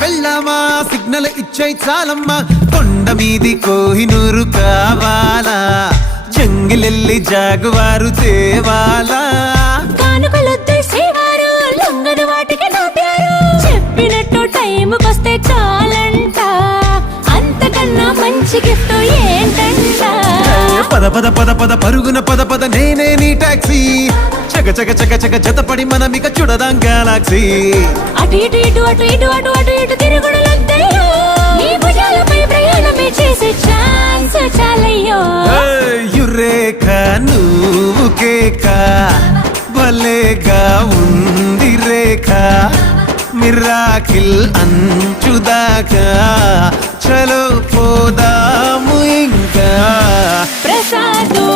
పెళ్ళామా సిగ్నల్ ఇచ్చాయి చాలమ్మా కొండ మీది కోహినూరు కావాలా జంగిలెల్లి జాగువారు తేవాలా కానుకలొద్దేసేవారు లొంగని వాటికి నాటారు చెప్పినట్టు టైంకొస్తే చాలంట అంతకన్నా మంచి గిఫ్ట్ ఏంటంట పద పద పద పద పరుగున పద పద నేనే నీ టాక్సీ చక చక చక చక జతపడి మనమిక చూడదాం గెలాక్సీ అటు ఇటు ఇటు అటు ఇటు అటు అటు ఇటు తిరుగుడులొద్దయ్యో నీ భుజాలపై ప్రయాణమే చేసే ఛాన్స్ చాలయ్యో యురేఖ నువ్వు కేక భలేగా ఉంది రేఖ మిరాకిల్ అంచుదాకా చలో పోదాము ఇంకా ప్రసాదు